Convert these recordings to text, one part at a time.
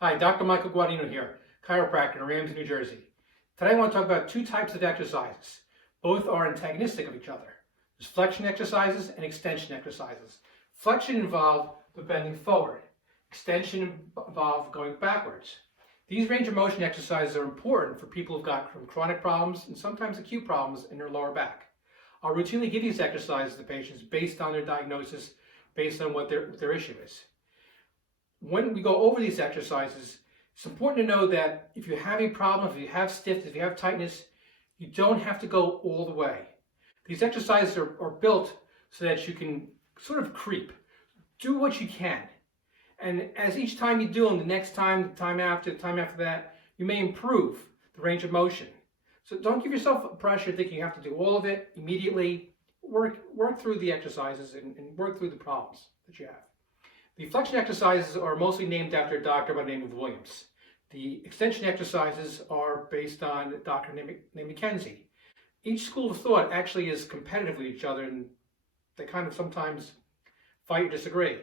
Hi, Dr. Michael Guadagnino here, chiropractor in Ramsey, New Jersey. Today I want to talk about two types of exercises. Both are antagonistic of each other. There's flexion exercises and extension exercises. Flexion involves the bending forward. Extension involves going backwards. These range of motion exercises are important for people who've got chronic problems and sometimes acute problems in their lower back. I'll routinely give these exercises to patients based on their diagnosis, based on what their issue is. When we go over these exercises, it's important to know that if you have a problem, if you have stiffness, if you have tightness, you don't have to go all the way. These exercises are built so that you can sort of creep. Do what you can. And as each time you do them, the next time, the time after that, you may improve the range of motion. So don't give yourself pressure thinking you have to do all of it immediately. Work through the exercises and work through the problems that you have. The flexion exercises are mostly named after a doctor by the name of Williams. The extension exercises are based on a doctor named McKenzie. Each school of thought actually is competitive with each other, and they kind of sometimes fight or disagree.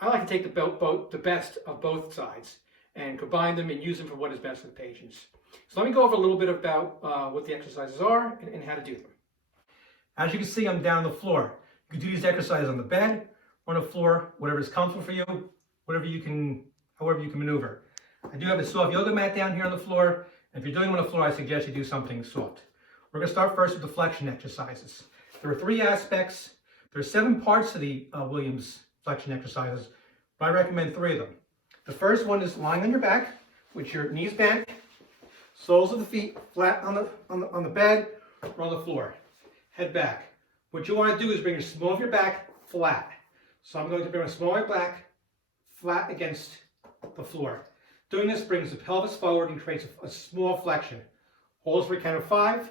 I like to take the best of both sides and combine them and use them for what is best for the patients. So let me go over a little bit about what the exercises are and how to do them. As you can see, I'm down on the floor. You can do these exercises on the bed, on the floor, whatever is comfortable for you, however you can maneuver. I do have a soft yoga mat down here on the floor, and if you're doing them on the floor, I suggest you do something soft. We're going to start first with the flexion exercises. There are 3 aspects. There are 7 parts to the Williams flexion exercises, but I recommend 3 of them. The first one is lying on your back with your knees bent, soles of the feet flat on the bed or on the floor. Head back. What you want to do is bring the small of your back flat. So I'm going to bring my small of my back flat against the floor. Doing this brings the pelvis forward and creates a small flexion. Hold for a count of 5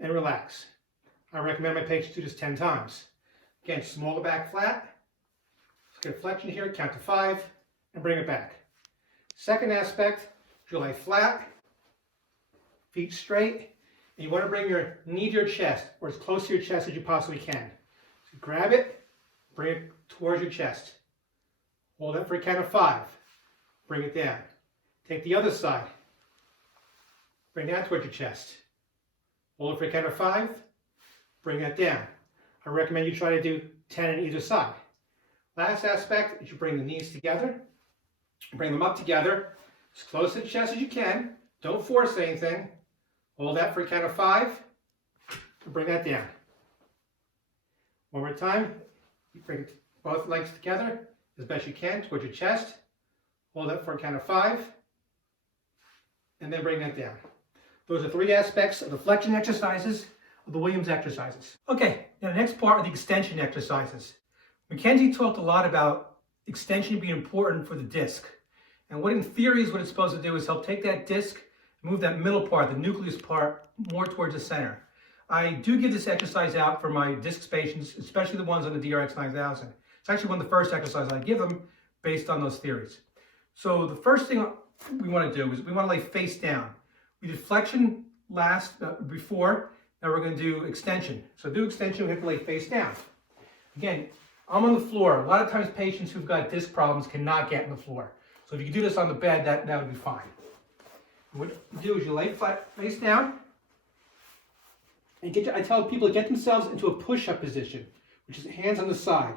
and relax. I recommend my patients do this 10 times. Again, small the back flat. Let's get a flexion here, count to 5 and bring it back. Second aspect, you lay flat, feet straight, and you want to bring your knee to your chest or as close to your chest as you possibly can. So grab it. Bring it towards your chest. Hold it for a count of 5. Bring it down. Take the other side. Bring that towards your chest. Hold it for a count of 5. Bring that down. I recommend you try to do 10 on either side. Last aspect is you bring the knees together. Bring them up together as close to the chest as you can. Don't force anything. Hold that for a count of 5. And bring that down. One more time. You bring both legs together as best you can towards your chest. Hold that for a count of 5. And then bring that down. Those are 3 aspects of the flexion exercises of the Williams exercises. Okay, now the next part are the extension exercises. McKenzie talked a lot about extension being important for the disc. And what in theory is what it's supposed to do is help take that disc, move that middle part, the nucleus part, more towards the center. I do give this exercise out for my disc patients, especially the ones on the DRX 9000. It's actually one of the first exercises I give them based on those theories. So the first thing we want to do is we want to lay face down. We did flexion before, now we're going to do extension. So do extension, we have to lay face down. Again, I'm on the floor. A lot of times patients who've got disc problems cannot get on the floor. So if you can do this on the bed, that would be fine. What you do is you lay flat face down. And I tell people to get themselves into a push-up position, which is hands on the side.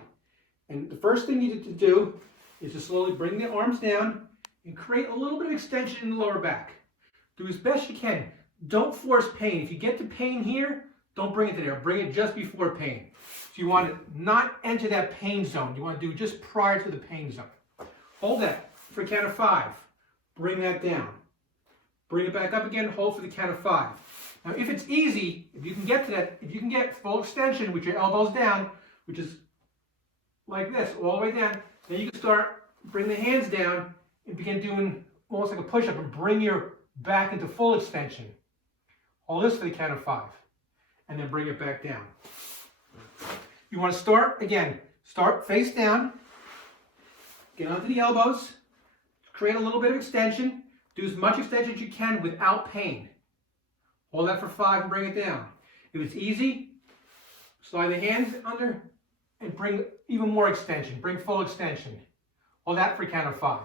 And the first thing you need to do is to slowly bring the arms down and create a little bit of extension in the lower back. Do as best you can. Don't force pain. If you get to pain here, don't bring it to there. Bring it just before pain. So you want to not enter that pain zone. You want to do just prior to the pain zone. Hold that for a count of 5. Bring that down. Bring it back up again. Hold for the count of 5. Now, if it's easy, if you can get to that, if you can get full extension with your elbows down, which is like this, all the way down, then you can bring the hands down and begin doing almost like a push-up and bring your back into full extension. Hold this for the count of 5, and then bring it back down. You want to start face down, get onto the elbows, create a little bit of extension, do as much extension as you can without pain. Hold that for 5 and bring it down. If it's easy, slide the hands under and bring even more extension. Bring full extension. Hold that for a count of 5.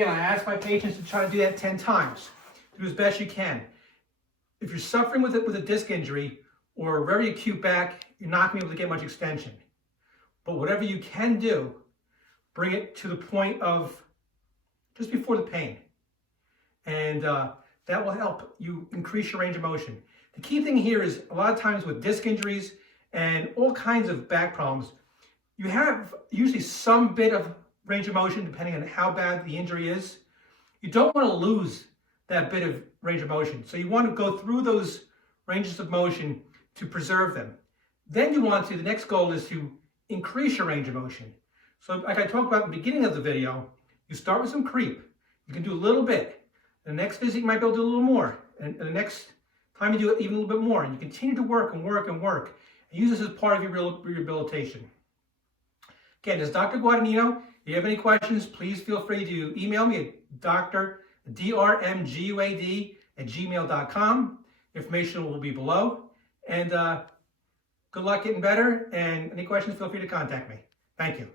Again, I ask my patients to try to do that 10 times. Do as best you can. If you're suffering with a disc injury or a very acute back, you're not going to be able to get much extension. But whatever you can do, bring it to the point of just before the pain. And that will help you increase your range of motion. The key thing here is a lot of times with disc injuries and all kinds of back problems, you have usually some bit of range of motion depending on how bad the injury is. You don't want to lose that bit of range of motion. So you want to go through those ranges of motion to preserve them. Then the next goal is to increase your range of motion. So like I talked about at the beginning of the video, you start with some creep. You can do a little bit. The next visit you might be able to do a little more. And the next time you do it even a little bit more. And you continue to work and work and work. And use this as part of your rehabilitation. Again, this is Dr. Guadagnino. If you have any questions, please feel free to email me at drmguad@gmail.com. Information will be below. And good luck getting better. And any questions, feel free to contact me. Thank you.